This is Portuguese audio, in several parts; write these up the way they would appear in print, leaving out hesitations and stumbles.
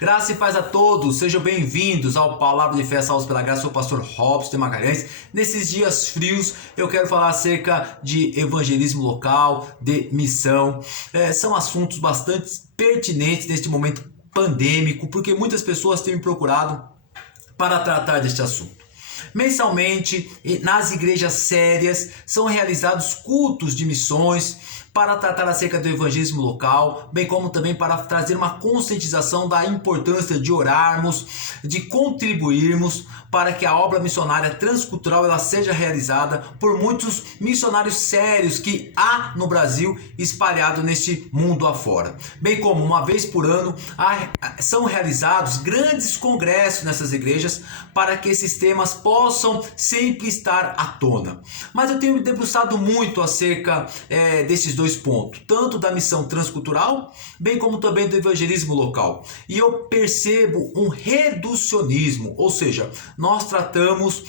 Graça e paz a todos, sejam bem-vindos ao Palavra de Fé Salvos pela Graça. Sou o pastor Robson de Magalhães. Nesses dias frios eu quero falar acerca de evangelismo local, de missão. São assuntos bastante pertinentes neste momento pandêmico, porque muitas pessoas têm me procurado para tratar deste assunto. Mensalmente, nas igrejas sérias, são realizados cultos de missões para tratar acerca do evangelismo local, bem como também para trazer uma conscientização da importância de orarmos, de contribuirmos para que a obra missionária transcultural ela seja realizada por muitos missionários sérios que há no Brasil espalhado neste mundo afora. Bem como uma vez por ano são realizados grandes congressos nessas igrejas para que esses temas possam sempre estar à tona. Mas eu tenho me debruçado muito acerca desses dois pontos, tanto da missão transcultural, bem como também do evangelismo local. E eu percebo um reducionismo, ou seja, nós tratamos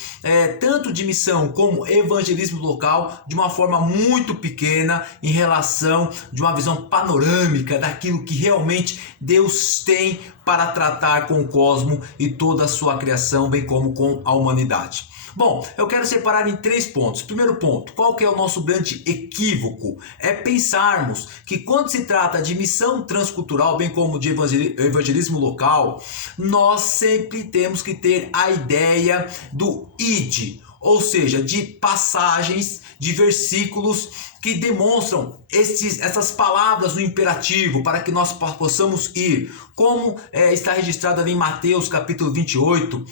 tanto de missão como evangelismo local de uma forma muito pequena em relação de uma visão panorâmica daquilo que realmente Deus tem para tratar com o cosmos e toda a sua criação, bem como com a humanidade. Bom, eu quero separar em 3 pontos. Primeiro ponto, qual que é o nosso grande equívoco? É pensarmos que quando se trata de missão transcultural, bem como de evangelismo local, nós sempre temos que ter a ideia do id, ou seja, de passagens, de versículos que demonstram essas palavras no imperativo para que nós possamos ir, como está registrado ali em Mateus capítulo 28,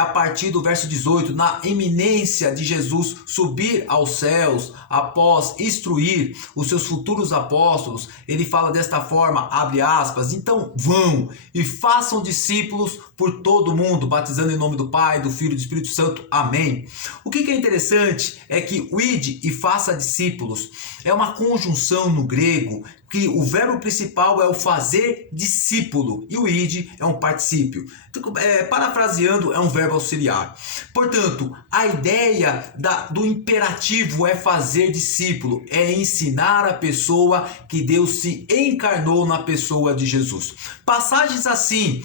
a partir do verso 18, na iminência de Jesus subir aos céus após instruir os seus futuros apóstolos, ele fala desta forma, abre aspas, então vão e façam discípulos por todo o mundo, batizando em nome do Pai, do Filho e do Espírito Santo, amém. O que é interessante é que o ide e faça discípulos é uma conjunção no grego que o verbo principal é o fazer discípulo e o id é um particípio. Parafraseando, é um verbo auxiliar. Portanto, a ideia do imperativo é fazer discípulo, é ensinar a pessoa que Deus se encarnou na pessoa de Jesus. Passagens assim,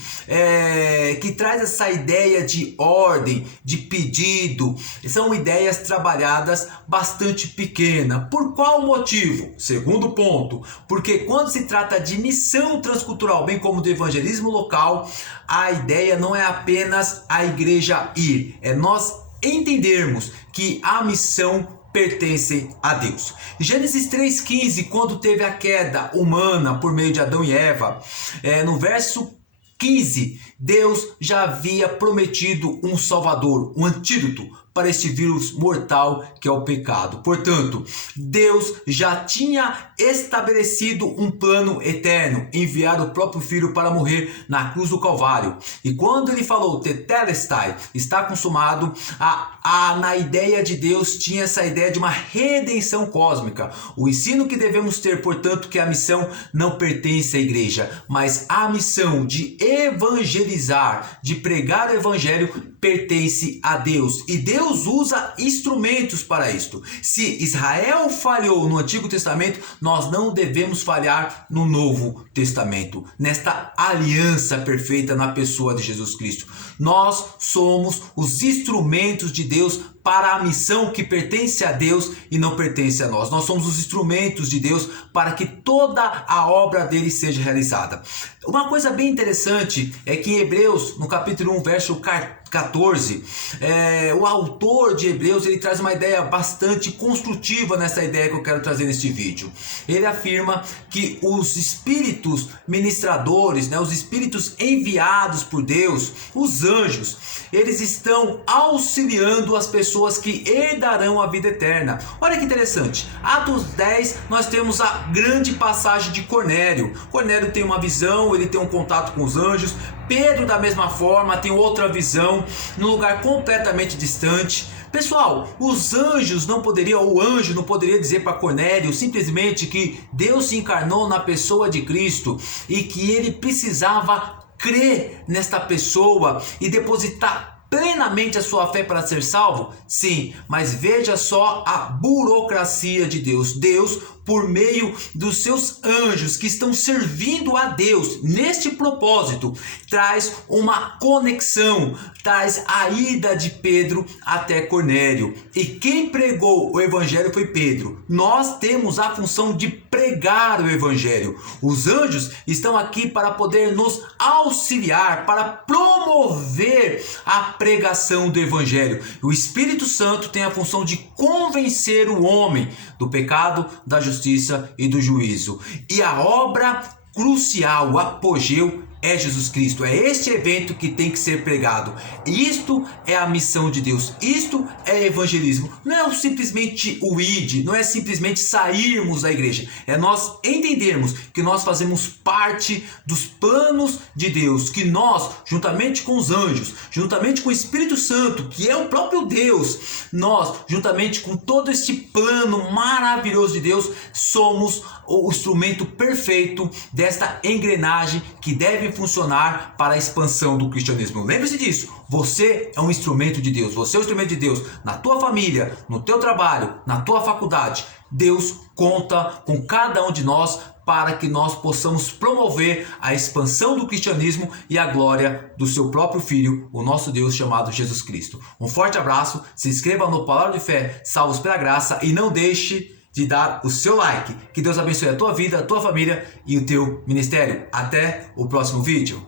que traz essa ideia de ordem, de pedido, são ideias trabalhadas bastante pequena. Por qual motivo? Segundo ponto, porque quando se trata de missão transcultural, bem como do evangelismo local, a ideia não é apenas a igreja ir, é nós entendermos que a missão pertence a Deus. Gênesis 3,15, quando teve a queda humana por meio de Adão e Eva, no verso 15, Deus já havia prometido um salvador, um antídoto para este vírus mortal que é o pecado. Portanto, Deus já tinha estabelecido um plano eterno, enviar o próprio Filho para morrer na cruz do Calvário. E quando ele falou, tetelestai, está consumado, na ideia de Deus tinha essa ideia de uma redenção cósmica. O ensino que devemos ter, portanto, que a missão não pertence à igreja, mas a missão de evangelizar, de pregar o evangelho, pertence a Deus. E Deus usa instrumentos para isto. Se Israel falhou no Antigo Testamento, nós não devemos falhar no Novo Testamento, nesta aliança perfeita na pessoa de Jesus Cristo. Nós somos os instrumentos de Deus para a missão que pertence a Deus e não pertence a nós. Nós somos os instrumentos de Deus para que toda a obra dele seja realizada. Uma coisa bem interessante é que em Hebreus, no capítulo 1, verso 14, o autor de Hebreus ele traz uma ideia bastante construtiva nessa ideia que eu quero trazer neste vídeo. Ele afirma que os espíritos ministradores, os espíritos enviados por Deus, os anjos, eles estão auxiliando as pessoas que herdarão a vida eterna. Olha que interessante, Atos 10 nós temos a grande passagem de Cornélio. Cornélio tem uma visão, ele tem um contato com os anjos. Pedro da mesma forma tem outra visão, num lugar completamente distante. Pessoal, os anjos não poderiam, o anjo não poderia dizer para Cornélio simplesmente que Deus se encarnou na pessoa de Cristo e que ele precisava crer nesta pessoa e depositar plenamente a sua fé para ser salvo? Sim, mas veja só a burocracia de Deus. Deus, por meio dos seus anjos que estão servindo a Deus neste propósito, traz uma conexão, traz a ida de Pedro até Cornélio. E quem pregou o evangelho foi Pedro. Nós temos a função de pregar o evangelho. Os anjos estão aqui para poder nos auxiliar, para promover a pregação do evangelho. O Espírito Santo tem a função de convencer o homem do pecado, da justiça e do juízo. E a obra crucial, o apogeu, é Jesus Cristo. É este evento que tem que ser pregado. Isto é a missão de Deus. Isto é evangelismo. Não é simplesmente o id, não é simplesmente sairmos da igreja. É nós entendermos que nós fazemos parte dos planos de Deus, que nós, juntamente com os anjos, juntamente com o Espírito Santo, que é o próprio Deus, nós, juntamente com todo este plano maravilhoso de Deus, somos o instrumento perfeito desta engrenagem que deve funcionar para a expansão do cristianismo. Lembre-se disso, você é um instrumento de Deus, você é um instrumento de Deus na tua família, no teu trabalho, na tua faculdade. Deus conta com cada um de nós para que nós possamos promover a expansão do cristianismo e a glória do seu próprio Filho, o nosso Deus chamado Jesus Cristo. Um forte abraço, se inscreva no Palavra de Fé, Salvos pela Graça, e não deixe de dar o seu like. Que Deus abençoe a tua vida, a tua família e o teu ministério. Até o próximo vídeo.